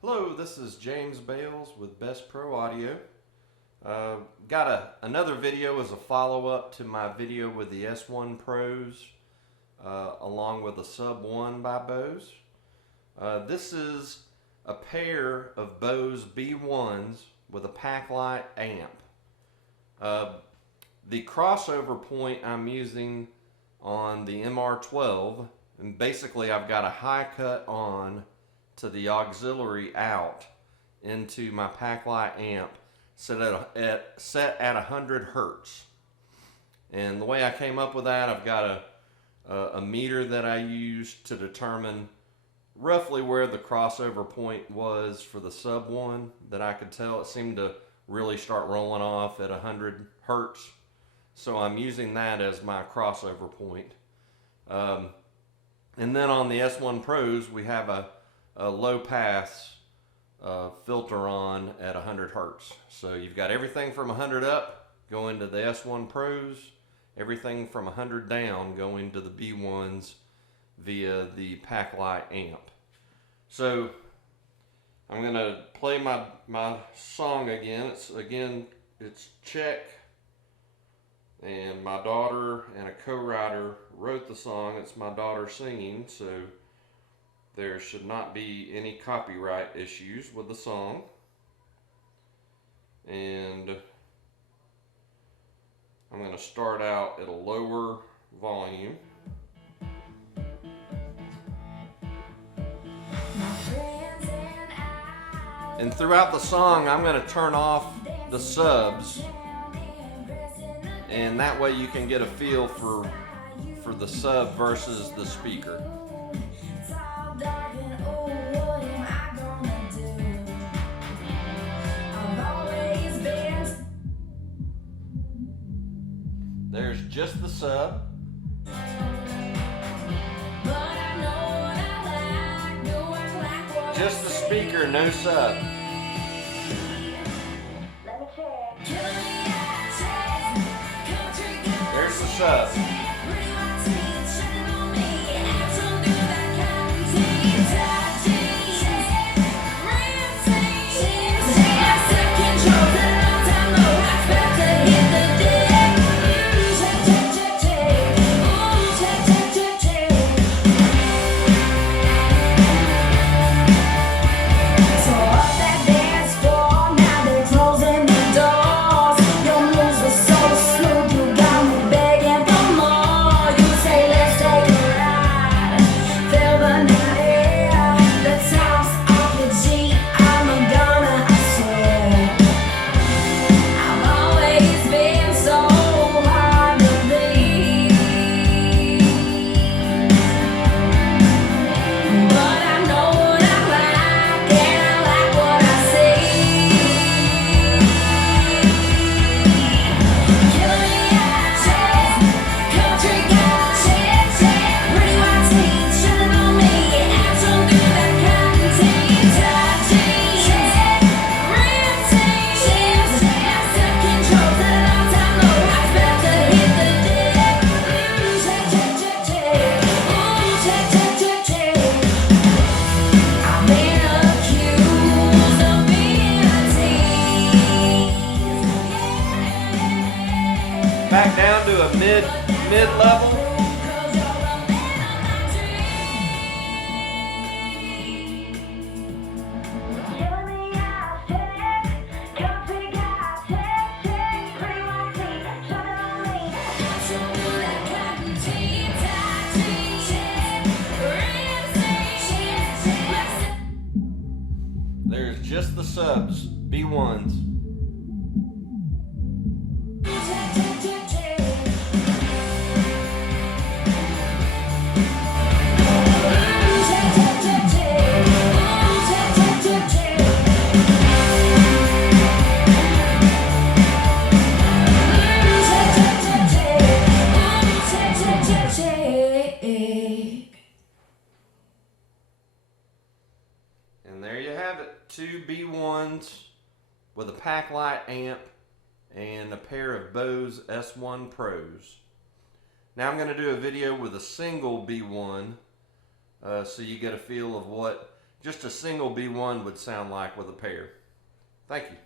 Hello, this is James Bales with Best Pro Audio. Got another video as a follow-up to my video with the S1 Pros along with a Sub 1 by Bose. This is a pair of Bose B1s with a Packlite amp. The crossover point I'm using on the MR12, and basically I've got a high cut on to the auxiliary out into my Packlite amp set at 100 Hertz. And the way I came up with that, I've got a meter that I used to determine roughly where the crossover point was for the Sub 1 that I could tell. It seemed to really start rolling off at 100 Hertz. So I'm using that as my crossover point. And then on the S1 Pros, we have a low pass filter on at 100 Hertz. So you've got everything from 100 up going to the S1 Pros, everything from 100 down going to the B1s via the Packlite amp. So I'm gonna play my song again. It's Check, and my daughter and a co-writer wrote the song. It's my daughter singing, so there should not be any copyright issues with the song. And I'm going to start out at a lower volume. And throughout the song, I'm going to turn off the subs, and that way you can get a feel for the sub versus the speaker. There's just the sub. Just the speaker, no sub. There's the sub. Back down to a mid level. There's just the subs, B1s. And there you have it, two B1s with a Packlite amp and a pair of Bose S1 Pros. Now I'm going to do a video with a single B1 so you get a feel of what just a single B1 would sound like with a pair. Thank you.